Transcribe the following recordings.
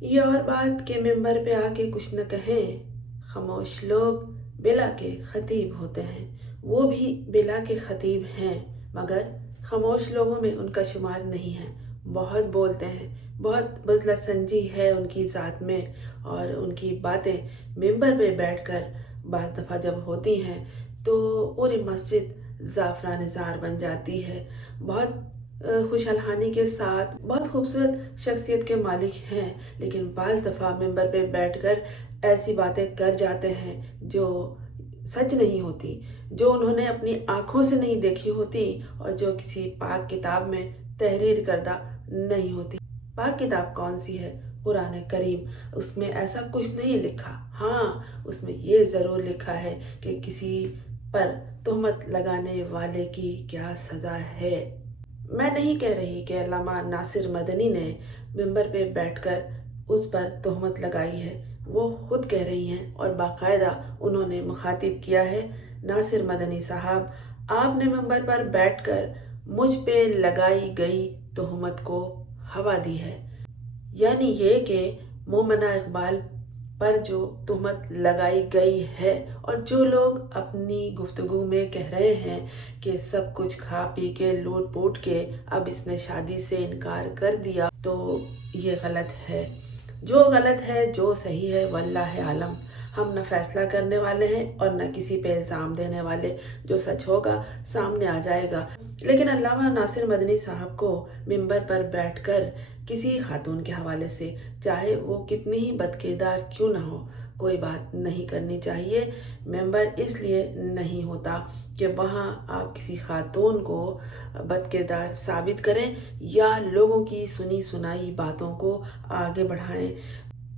ये और बात के मेंबर पे आके कुछ न कहें, खामोश लोग बिला के खतीब होते हैं। वो भी बिला के खतीब हैं, मगर खामोश लोगों में उनका शुमार नहीं है। बहुत बोलते हैं, बहुत बज़ला संजी है उनकी ज़ात में, और उनकी बातें मेंबर पे बैठकर बाज़ दफ़ा जब होती हैं तो पूरी मस्जिद ज़ाफ़रान ज़ार बन जाती है। बहुत खुशहाली के साथ बहुत खूबसूरत शख्सियत के मालिक हैं, लेकिन बाज़ दफ़ा मिंबर पे बैठकर ऐसी बातें कर जाते हैं जो सच नहीं होती, जो उन्होंने अपनी आँखों से नहीं देखी होती, और जो किसी पाक किताब में तहरीर करदा नहीं होती। पाक किताब कौन सी है? कुरान करीम। उसमें ऐसा कुछ नहीं लिखा। हाँ, उसमें ये ज़रूर लिखा है कि किसी पर तोहमत लगाने वाले की क्या सज़ा है। मैं नहीं कह रही कि अल्लामा नासिर मदनी ने मिंबर पे बैठकर उस पर तोहमत लगाई है। वो खुद कह रही हैं, और बाकायदा उन्होंने मुखातिब किया है, नासिर मदनी साहब, आपने मिंबर पर बैठकर मुझ पे लगाई गई तोहमत को हवा दी है। यानी ये कि मोमना इकबाल पर जो तुहमत लगाई गई है, और जो लोग अपनी गुफ्तगू में कह रहे हैं कि सब कुछ खा पी के लूट पूट के अब इसने शादी से इनकार कर दिया, तो ये गलत है। जो गलत है जो सही है वल्लाह आलम। हम न फैसला करने वाले हैं और न किसी पे इल्ज़ाम देने वाले। जो सच होगा सामने आ जाएगा। लेकिन अल्लामा नासिर मदनी साहब को मिंबर पर बैठकर किसी खातून के हवाले से, चाहे वो कितनी ही बदकिरदार क्यों ना हो, कोई बात नहीं करनी चाहिए। मेंबर इसलिए नहीं होता कि वहाँ आप किसी खातून को बदकिरदार साबित करें या लोगों की सुनी सुनाई बातों को आगे बढ़ाएं।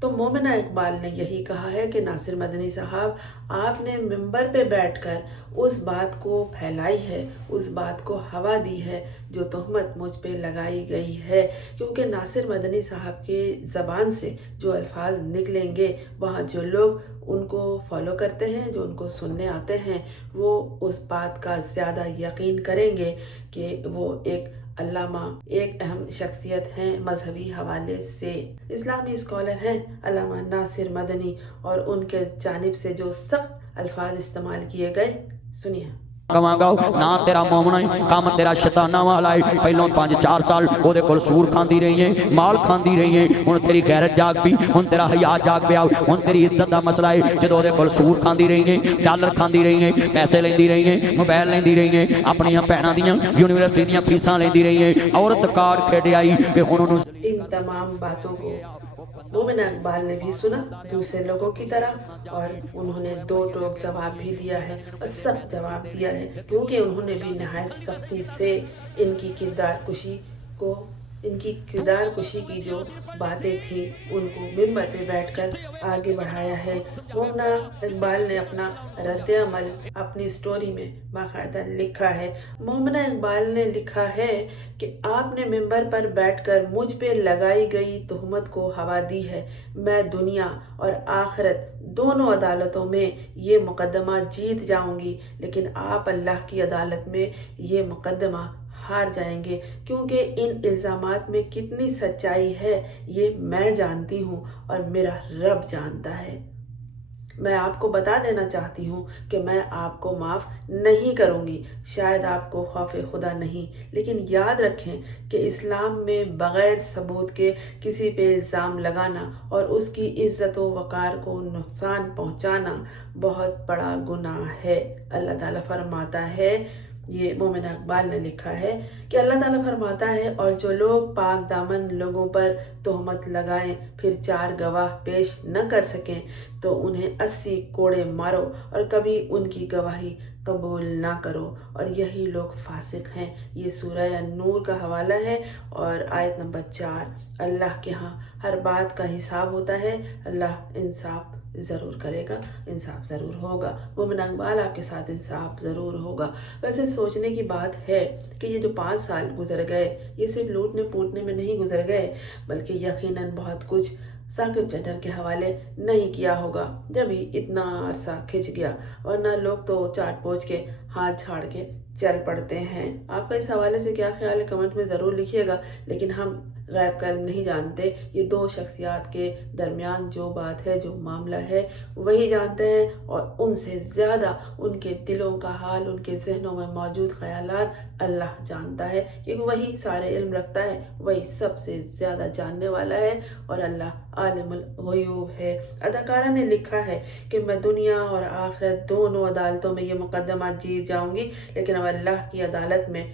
तो मोमिना इकबाल ने यही कहा है कि नासिर मदनी साहब, आपने मिंबर पे बैठकर उस बात को फैलाई है, उस बात को हवा दी है जो तोहमत मुझ पे लगाई गई है। क्योंकि नासिर मदनी साहब के ज़बान से जो अल्फाज निकलेंगे, वहाँ जो लोग उनको फॉलो करते हैं, जो उनको सुनने आते हैं, वो उस बात का ज़्यादा यकीन करेंगे कि वो एक अल्लामा, एक अहम शख्सियत हैं मजहबी हवाले से। इस्लामी स्कॉलर हैं अल्लामा नासिर मदनी, और उनके जानिब से जो सख्त अल्फाज इस्तेमाल किए गए, सुनिए। ना तेरा मोमना काम तेरा शैताना वाला है। पहलों 5-4 साल ओदे कोल सूर खांदी रही है, माल खांदी रही है। हुण तेरी गैरत जाग पई, हुण तेरा हया जाग पिया, हुण तेरी इज्जत दा मसला है। जदों ओदे कोल सूर खांदी रही है, डॉलर खांदी रही है, पैसे लेंदी रही है, मोबाइल लेंदी रही है, अपनी भैणां दियां यूनिवर्सिटी दियां फीसां लेंदी रही है, औरत कार्ड खेड आई कि हुण उन्होंने इन तमाम बातों को मोमिना इकबाल ने भी सुना दूसरे लोगों की तरह, और उन्होंने दो टोक जवाब भी दिया है, और सख्त जवाब दिया है, क्योंकि उन्होंने भी नहायत सख्ती से इनकी किरदार कुशी की जो बातें थी उनको मिंबर पे बैठकर आगे बढ़ाया है। मोमिना इकबाल ने अपना रद्द अमल अपनी स्टोरी में बाकायदा लिखा है। मोमिना इकबाल ने लिखा है कि आपने मिंबर पर बैठकर मुझ पे लगाई गई तोहमत को हवा दी है। मैं दुनिया और आखिरत दोनों अदालतों में ये मुकदमा जीत जाऊंगी, लेकिन आप अल्लाह की अदालत में ये मुकदमा हार जाएंगे, क्योंकि इन इल्ज़ामात में कितनी सच्चाई है ये मैं जानती हूँ और मेरा रब जानता है। मैं आपको बता देना चाहती हूँ कि मैं आपको माफ़ नहीं करूँगी। शायद आपको खौफ खुदा नहीं, लेकिन याद रखें कि इस्लाम में बग़ैर सबूत के किसी पे इल्ज़ाम लगाना और उसकी इज़्ज़त व वक़ार को नुकसान पहुँचाना बहुत बड़ा गुनाह है। अल्लाह ताला फरमाता है, ये मोमिना इकबाल ने लिखा है कि अल्लाह ताला फरमाता है, और जो लोग पाक दामन लोगों पर तोहमत लगाएं फिर 4 गवाह पेश न कर सकें तो उन्हें 80 कोड़े मारो और कभी उनकी गवाही कबूल ना करो, और यही लोग फासिक हैं। ये सूरह नूर का हवाला है और आयत नंबर 4। अल्लाह के यहाँ हर बात का हिसाब होता है। अल्लाह इंसाफ ज़रूर करेगा, इंसाफ ज़रूर होगा। मोमिना इकबाल आपके साथ इंसाफ ज़रूर होगा। वैसे सोचने की बात है कि ये जो 5 साल गुजर गए, ये सिर्फ लूटने पूटने में नहीं गुजर गए, बल्कि यकीनन बहुत कुछ साकिब चटर के हवाले नहीं किया होगा, जब ही इतना अरसा खिंच गया। वरना लोग तो चाट पोंछ के हाथ झाड़ के चल पड़ते हैं। आपका इस हवाले से क्या ख्याल है कमेंट में ज़रूर लिखिएगा। लेकिन हम غیب کا علم نہیں جانتے، یہ دو شخصیات کے درمیان جو بات ہے، جو معاملہ ہے، وہی جانتے ہیں، اور ان سے زیادہ ان کے دلوں کا حال، ان کے ذہنوں میں موجود خیالات اللہ جانتا ہے، کیونکہ وہی سارے علم رکھتا ہے، وہی سب سے زیادہ جاننے والا ہے، اور اللہ عالم الغیوب ہے۔ اداکارہ نے لکھا ہے کہ میں دنیا اور آخرت دونوں عدالتوں میں یہ مقدمہ جیت جاؤں گی، لیکن اللہ کی عدالت میں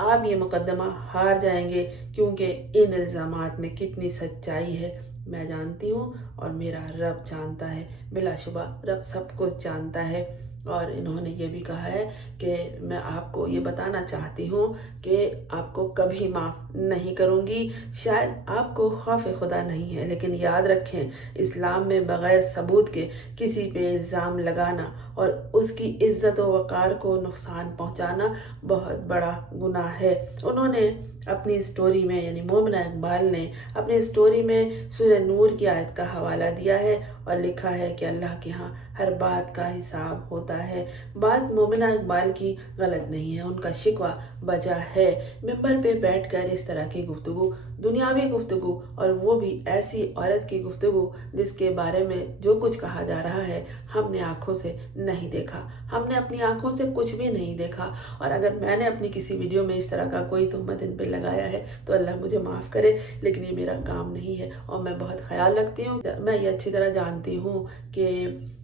آپ یہ مقدمہ ہار جائیں گے، کیونکہ ان الزامات میں کتنی سچائی ہے میں جانتی ہوں، اور میرا رب جانتا ہے، بلا شبہ رب سب کچھ جانتا ہے۔ اور انہوں نے یہ بھی کہا ہے کہ میں آپ کو یہ بتانا چاہتی ہوں کہ آپ کو کبھی معاف نہیں کروں گی۔ شاید آپ کو خوف خدا نہیں ہے، لیکن یاد رکھیں، اسلام میں بغیر ثبوت کے کسی پہ الزام لگانا اور اس کی عزت و وقار کو نقصان پہنچانا بہت بڑا گناہ ہے۔ انہوں نے اپنی سٹوری میں، یعنی مومنہ اقبال نے اپنی سٹوری میں سورہ نور کی آیت کا حوالہ دیا ہے اور لکھا ہے کہ اللہ کے ہاں ہر بات کا حساب ہوتا ہے۔ بات مومنہ اقبال کی غلط نہیں ہے، ان کا شکوہ بجا ہے۔ ممبر پہ بیٹھ کر اس طرح کی گفتگو، دنیاوی گفتگو، اور وہ بھی ایسی عورت کی گفتگو جس کے بارے میں جو کچھ کہا جا رہا ہے ہم نے آنکھوں سے نہیں دیکھا، ہم نے اپنی آنکھوں سے کچھ بھی نہیں دیکھا، اور اگر میں نے اپنی کسی ویڈیو میں اس طرح کا کوئی تہمت ان پہ لگایا ہے تو اللہ مجھے معاف کرے، لیکن یہ میرا کام نہیں ہے، اور میں بہت خیال رکھتی ہوں، میں یہ اچھی طرح جانتی ہوں کہ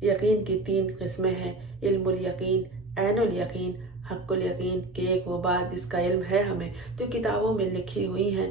یقین کی 3 قسمیں ہیں: علم الیقین، عین الیقین، حق الیقین، کہ ایک وہ بات جس کا علم ہے ہمیں، جو کتابوں میں لکھی ہوئی ہیں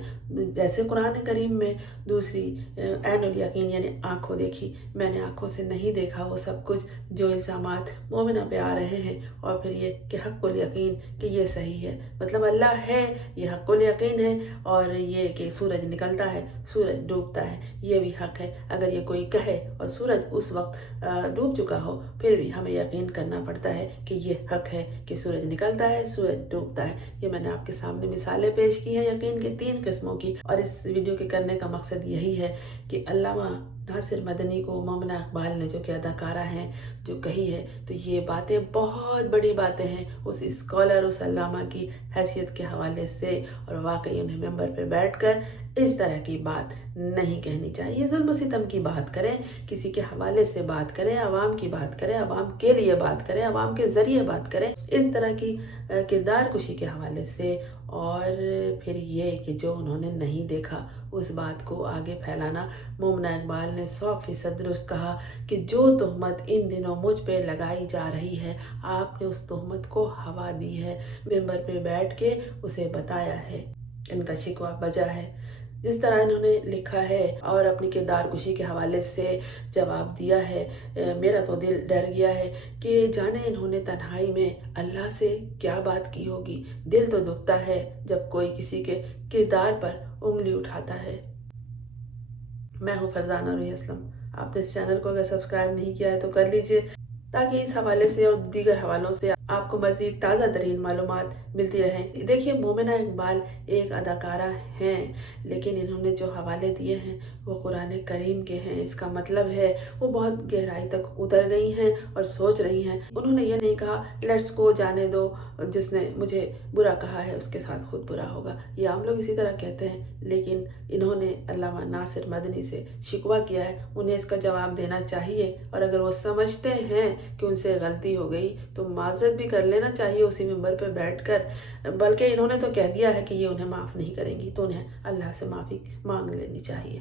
جیسے قرآن کریم میں۔ دوسری عین الیقین یعنی آنکھوں دیکھی، میں نے آنکھوں سے نہیں دیکھا وہ سب کچھ جو الزامات مومنہ پہ آ رہے ہیں، اور پھر یہ کہ حق الیقین، کہ یہ صحیح ہے، مطلب اللہ ہے، یہ حق الیقین ہے، اور یہ کہ سورج نکلتا ہے، سورج ڈوبتا ہے، یہ بھی حق ہے۔ اگر یہ کوئی کہے اور سورج اس وقت ڈوب چکا ہو، پھر بھی ہمیں یقین کرنا پڑتا ہے کہ یہ حق ہے کہ سورج نکلتا ہے، سورج ڈوبتا ہے۔ یہ میں نے آپ کے سامنے مثالیں پیش کی ہیں یقین کی 3 قسموں کی، اور اس ویڈیو کے کرنے کا مقصد یہی ہے کہ علامہ ناصر مدنی کو مومنہ اقبال نے، جو کہ اداکارہ ہیں، جو کہی ہے، تو یہ باتیں بہت بڑی باتیں ہیں اس اسکالر، اس علامہ کی حیثیت کے حوالے سے، اور واقعی انہیں ممبر پہ بیٹھ کر اس طرح کی بات نہیں کہنی چاہیے۔ ظلم و ستم کی بات کریں، کسی کے حوالے سے بات کریں، عوام کی بات کریں، عوام کے لیے بات کریں، عوام کے ذریعے بات کریں، اس طرح کی کردار کشی کے حوالے سے، اور پھر یہ کہ جو انہوں نے نہیں دیکھا اس بات کو آگے پھیلانا۔ مومنہ اقبال نے 100% درست کہا کہ جو تہمت ان دنوں مجھ پہ لگائی جا رہی ہے، آپ نے اس تہمت کو ہوا دی ہے، ممبر پہ بیٹھ کے اسے بتایا ہے، ان کا شکوہ بجا ہے۔ جس طرح انہوں نے لکھا ہے اور اپنی کردار کشی کے حوالے سے جواب دیا ہے، میرا تو دل ڈر گیا ہے کہ جانے انہوں نے تنہائی میں اللہ سے کیا بات کی ہوگی۔ دل تو دکھتا ہے جب کوئی کسی کے کردار پر انگلی اٹھاتا ہے۔ میں ہوں فرزانہ روحی اسلم، آپ نے اس چینل کو اگر سبسکرائب نہیں کیا ہے تو کر لیجئے، تاکہ اس حوالے سے اور دیگر حوالوں سے آپ کو مزید تازہ ترین معلومات ملتی رہیں۔ دیکھیے، مومنہ اقبال ایک اداکارہ ہیں، لیکن انہوں نے جو حوالے دیے ہیں وہ قرآن کریم کے ہیں۔ اس کا مطلب ہے وہ بہت گہرائی تک اتر گئی ہیں اور سوچ رہی ہیں۔ انہوں نے یہ نہیں کہا لیٹس کو جانے دو، جس نے مجھے برا کہا ہے اس کے ساتھ خود برا ہوگا، یہ عام لوگ اسی طرح کہتے ہیں، لیکن انہوں نے علامہ ناصر مدنی سے شکوہ کیا ہے، انہیں اس کا جواب دینا چاہیے، اور اگر وہ سمجھتے ہیں کہ ان سے غلطی ہو گئی تو معذرت بھی کر لینا چاہیے اسی ممبر پہ بیٹھ کر، بلکہ انہوں نے تو کہہ دیا ہے کہ یہ انہیں معاف نہیں کریں گی، تو انہیں اللہ سے معافی مانگ لینی چاہیے۔